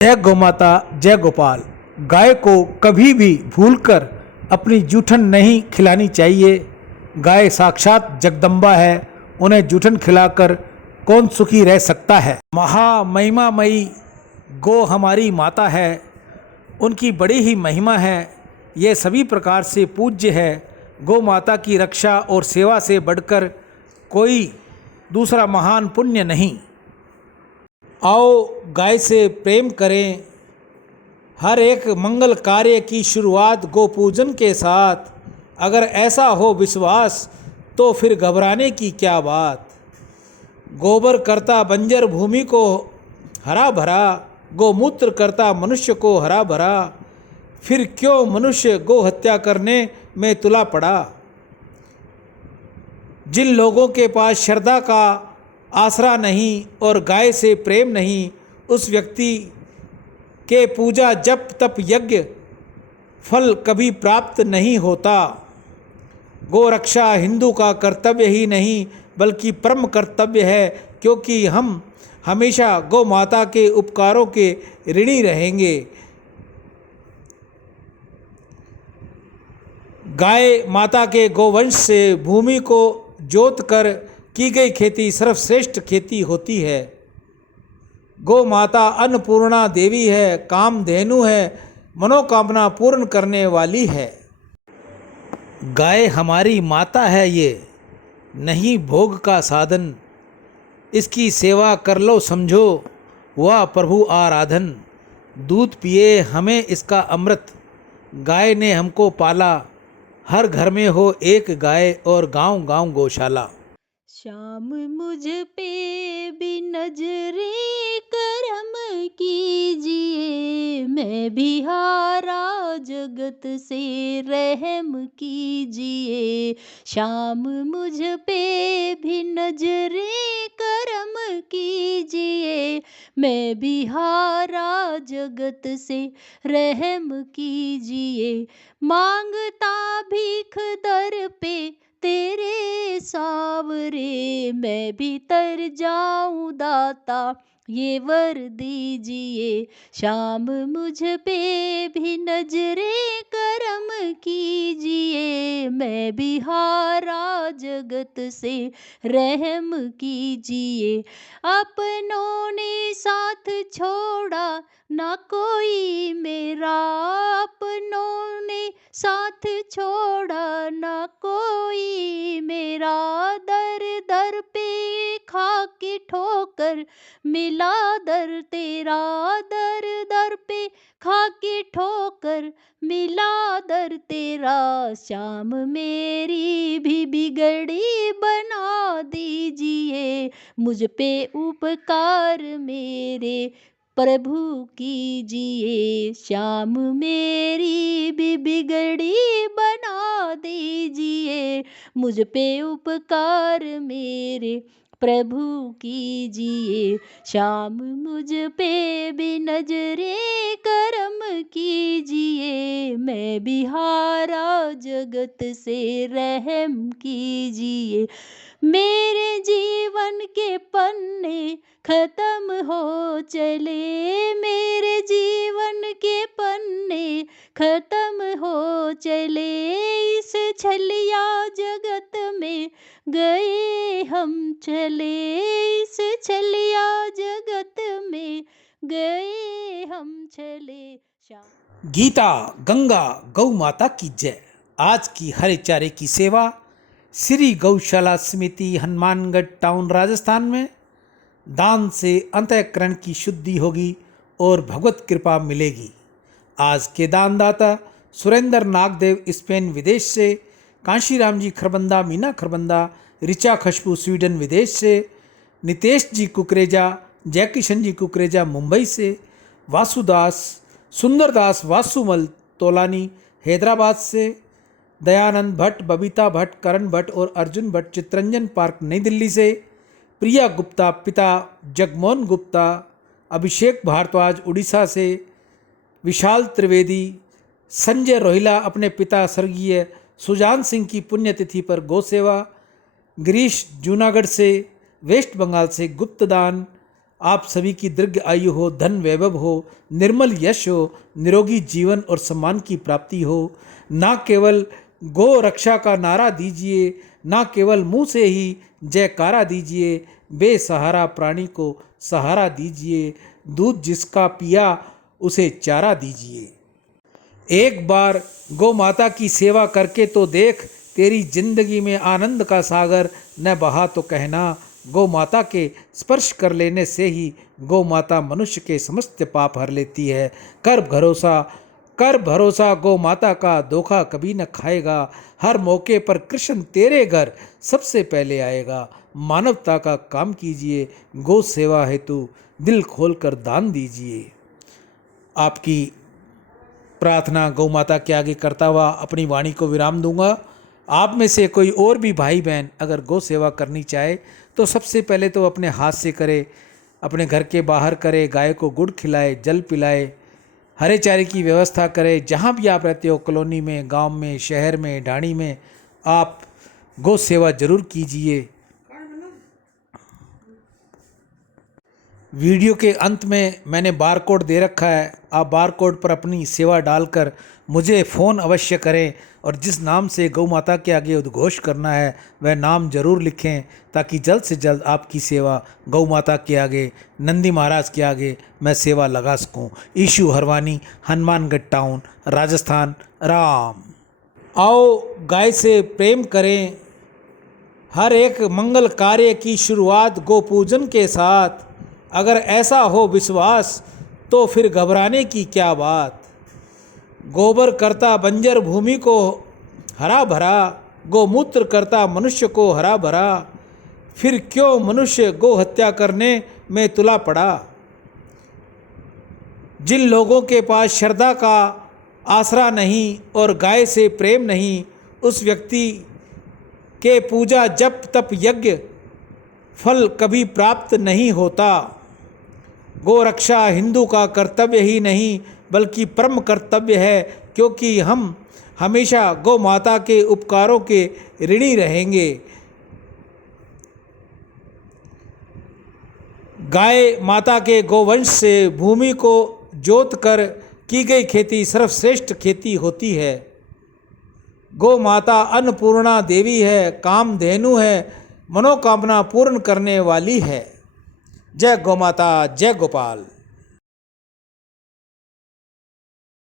जय गौमाता, जय गोपाल। गाय को कभी भी भूलकर अपनी जूठन नहीं खिलानी चाहिए। गाय साक्षात जगदम्बा है, उन्हें जूठन खिलाकर कौन सुखी रह सकता है। महामहिमामयी गौ हमारी माता है, उनकी बड़ी ही महिमा है, ये सभी प्रकार से पूज्य है। गौ माता की रक्षा और सेवा से बढ़कर कोई दूसरा महान पुण्य नहीं। आओ गाय से प्रेम करें। हर एक मंगल कार्य की शुरुआत गौ पूजन के साथ। अगर ऐसा हो विश्वास तो फिर घबराने की क्या बात। गोबर करता बंजर भूमि को हरा भरा, गौमूत्र करता मनुष्य को हरा भरा। फिर क्यों मनुष्य गौ हत्या करने में तुला पड़ा। जिन लोगों के पास श्रद्धा का आसरा नहीं और गाय से प्रेम नहीं, उस व्यक्ति के पूजा जप तप यज्ञ फल कभी प्राप्त नहीं होता। गौ रक्षा हिंदू का कर्तव्य ही नहीं बल्कि परम कर्तव्य है, क्योंकि हम हमेशा गौ माता के उपकारों के ऋणी रहेंगे। गाय माता के गोवंश से भूमि को जोत कर की गई खेती सर्वश्रेष्ठ खेती होती है। गौ माता अन्नपूर्णा देवी है, कामधेनु है, मनोकामना पूर्ण करने वाली है। गाय हमारी माता है, ये नहीं भोग का साधन। इसकी सेवा कर लो समझो वह प्रभु आराधन। दूध पिए हमें इसका अमृत, गाय ने हमको पाला। हर घर में हो एक गाय और गांव गांव गौशाला। श्याम मुझ पे भी नजरे करम कीजिए, मैं भी हारा जगत से रहम कीजिए। श्याम मुझ पे भी नजरे करम कीजिए, मैं भी हारा जगत से रहम कीजिए। मांगता भीख दर पे तेरे सावरे, मैं भी तर जाऊं दाता ये वर दीजिए। श्याम मुझ पे भी नजरे करम कीजिए, मैं भी हारा जगत से रहम कीजिए। अपनों ने साथ छोड़ा ना कोई मेरा, अपनों ने साथ छोड़ा ना कोई मेरा। दर दर पे खा के ठोकर मिला दर तेरा, दर दर पे खा के ठोकर मिला दर तेरा। श्याम मेरी भी बिगड़ी बना दीजिए, मुझ पे उपकार मेरे प्रभु कीजिए। श्याम मेरी भी बिगड़ी बना दीजिए, मुझ पे उपकार मेरे प्रभु कीजिए। श्याम मुझ पे भी नजरे करम कीजिए, मैं भी हारा जगत से रहम कीजिए। मेरे जीवन के पन्ने खत्म हो चले, मेरे जीवन के पन्ने खत्म हो चले। इस छलिया जगत में गए हम चले, इस छलिया जगत में गए हम चले। गीता गंगा गौ माता की जय। आज की हरे चारे की सेवा श्री गौशाला समिति हनुमानगढ़ टाउन राजस्थान में। दान से अंतःकरण की शुद्धि होगी और भगवत कृपा मिलेगी। आज के दानदाता सुरेंद्र नागदेव स्पेन विदेश से, कांशीराम जी खरबंदा मीना खरबंदा, ऋचा खुशबू स्वीडन विदेश से, नितेश जी कुकरेजा जयकिशन जी कुकरेजा मुंबई से, वासुदास सुंदरदास वासुमल तोलानी हैदराबाद से, दयानंद भट्ट बबीता भट्ट करण भट्ट और अर्जुन भट्ट चित्रंजन पार्क नई दिल्ली से, प्रिया गुप्ता पिता जगमोहन गुप्ता, अभिषेक भारद्वाज उड़ीसा से, विशाल त्रिवेदी, संजय रोहिला अपने पिता स्वर्गीय सुजान सिंह की पुण्यतिथि पर गौसेवा, गिरीश जूनागढ़ से, वेस्ट बंगाल से गुप्तदान, आप सभी की दीर्घ आयु हो, धन वैभव हो, निर्मल यश हो, निरोगी जीवन और सम्मान की प्राप्ति हो। ना केवल गो रक्षा का नारा दीजिए, ना केवल मुंह से ही जयकारा दीजिए, बेसहारा प्राणी को सहारा दीजिए, दूध जिसका पिया उसे चारा दीजिए। एक बार गौ माता की सेवा करके तो देख, तेरी जिंदगी में आनंद का सागर न बहा तो कहना। गौ माता के स्पर्श कर लेने से ही गौ माता मनुष्य के समस्त पाप हर लेती है। कर भरोसा गौ माता का, धोखा कभी न खाएगा। हर मौके पर कृष्ण तेरे घर सबसे पहले आएगा। मानवता का काम कीजिए, गौ सेवा हेतु दिल खोलकर दान दीजिए। आपकी प्रार्थना गौ माता के आगे करता हुआ अपनी वाणी को विराम दूंगा। आप में से कोई और भी भाई बहन अगर गौ सेवा करनी चाहे तो सबसे पहले तो अपने हाथ से करे, अपने घर के बाहर करे, गाय को गुड़ खिलाए, जल पिलाए, हरे चारे की व्यवस्था करे। जहाँ भी आप रहते हो, कॉलोनी में, गांव में, शहर में, ढाणी में, आप गौ सेवा जरूर कीजिए। वीडियो के अंत में मैंने बार कोड दे रखा है, आप बार कोड पर अपनी सेवा डालकर मुझे फ़ोन अवश्य करें और जिस नाम से गौ माता के आगे उद्घोष करना है वह नाम जरूर लिखें, ताकि जल्द से जल्द आपकी सेवा गौ माता के आगे, नंदी महाराज के आगे मैं सेवा लगा सकूं। ईशु हरवानी, हनुमानगढ़ टाउन, राजस्थान। राम। आओ गाय से प्रेम करें। हर एक मंगल कार्य की शुरुआत गौ पूजन के साथ। अगर ऐसा हो विश्वास तो फिर घबराने की क्या बात। गोबर करता बंजर भूमि को हरा भरा, गोमूत्र करता मनुष्य को हरा भरा। फिर क्यों मनुष्य गौ हत्या करने में तुला पड़ा। जिन लोगों के पास श्रद्धा का आसरा नहीं और गाय से प्रेम नहीं, उस व्यक्ति के पूजा जप तप यज्ञ फल कभी प्राप्त नहीं होता। गौ रक्षा हिंदू का कर्तव्य ही नहीं बल्कि परम कर्तव्य है, क्योंकि हम हमेशा गौ माता के उपकारों के ऋणी रहेंगे। गाय माता के गोवंश से भूमि को जोत कर की गई खेती सर्वश्रेष्ठ खेती होती है। गौ माता अन्नपूर्णा देवी है, कामधेनु है, मनोकामना पूर्ण करने वाली है। जय गौ माता, जय गोपाल।